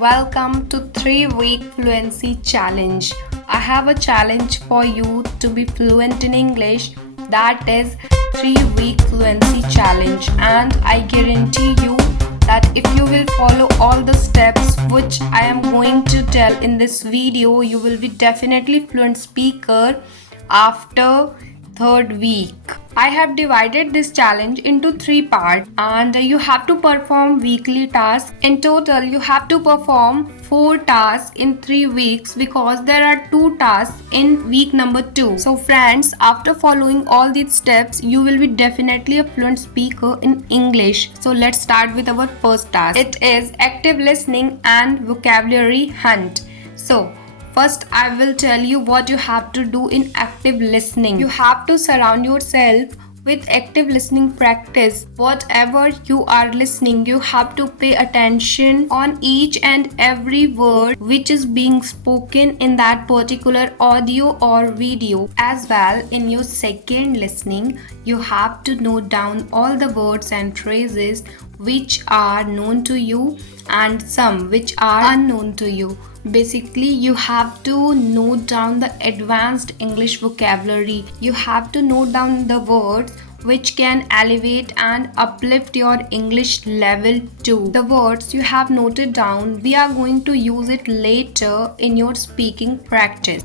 Welcome to 3-week fluency challenge. I have a challenge for you to be fluent in English. That is 3-week fluency challenge, and I guarantee you that if you will follow all the steps which I am going to tell in this video, you will be definitely fluent speaker after third week. I have divided this challenge into 3 parts, and you have to perform weekly tasks. In total, you have to perform 4 tasks in 3 weeks because there are 2 tasks in week number 2. So friends, after following all these steps, you will be definitely a fluent speaker in English. So let's start with our first task. It is active listening and vocabulary hunt. So first, I will tell you what you have to do in active listening. You have to surround yourself with active listening practice. Whatever you are listening, you have to pay attention on each and every word which is being spoken in that particular audio or video. As well, in your second listening, you have to note down all the words and phrases which are known to you and some which are unknown to you. Basically, you have to note down the advanced English vocabulary. You have to note down the words which can elevate and uplift your English level too. The words you have noted down, we are going to use it later in your speaking practice.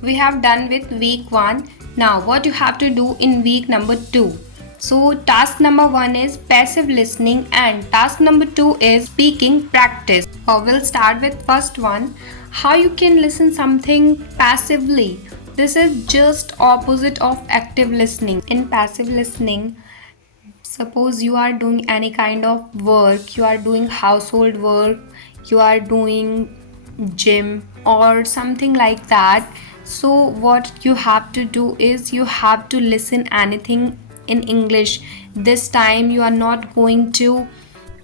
We have done with week 1. Now what you have to do in week number 2. So task number 1 is passive listening and task number 2 is speaking practice. We'll start with first one. How you can listen something passively. This is just opposite of active listening. In passive listening, suppose you are doing any kind of work, you are doing household work, you are doing gym or something like that. So what you have to do is you have to listen anything in English. This time you are not going to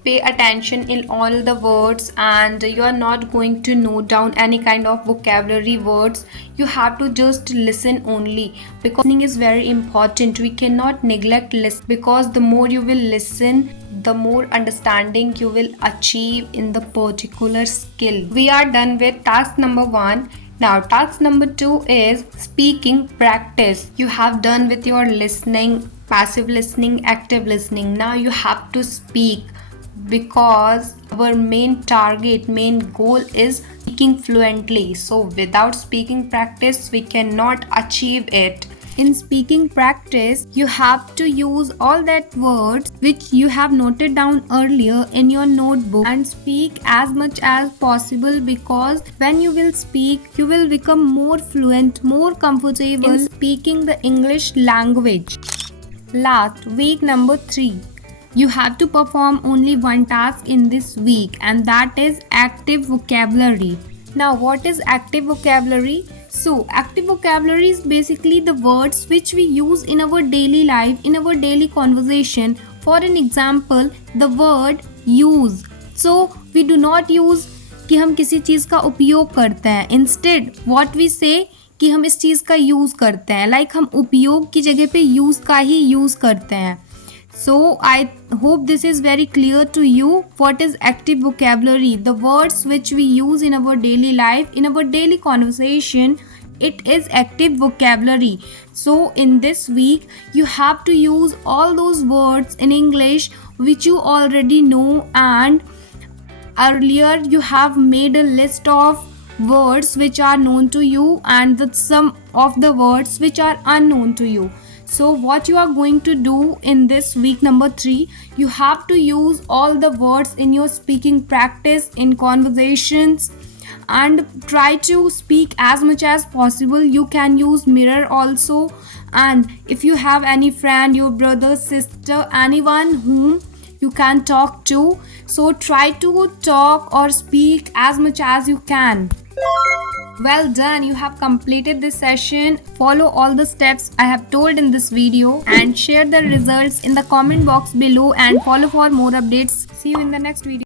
pay attention in all the words and you are not going to note down any kind of vocabulary words. You have to just listen only because listening is very important. We cannot neglect listen because the more you will listen, the more understanding you will achieve in the particular skill. We are done with task number 1. Now task number 2 is speaking practice. You have done with your listening, passive listening, active listening. Now you have to speak because our main goal is speaking fluently. So without speaking practice, we cannot achieve it. In speaking practice, you have to use all that words which you have noted down earlier in your notebook and speak as much as possible because when you will speak, you will become more fluent, more comfortable in speaking the English language. Last, week number 3. You have to perform only one task in this week and that is active vocabulary. Now what is active vocabulary? So active vocabulary is basically the words which we use in our daily life, in our daily conversation. For an example, the word use. So we do not use कि हम किसी चीज़ का उपयोग करते हैं. Instead, what we say कि हम इस चीज़ का यूज़ करते हैं. Like हम उपयोग की जगह पे यूज़ का ही यूज़ करते हैं. So I hope this is very clear to you. What is active vocabulary? The words which we use in our daily life, in our daily conversation, it is active vocabulary. So in this week, you have to use all those words in English which you already know, and earlier you have made a list of words which are known to you and some of the words which are unknown to you. So what you are going to do in this week number 3, you have to use all the words in your speaking practice, in conversations, and try to speak as much as possible. You can use mirror also, and if you have any friend, your brother, sister, anyone whom you can talk to, so try to talk or speak as much as you can. Well done, you have completed this session. Follow all the steps I have told in this video and share the results in the comment box below and follow for more updates. See you in the next video.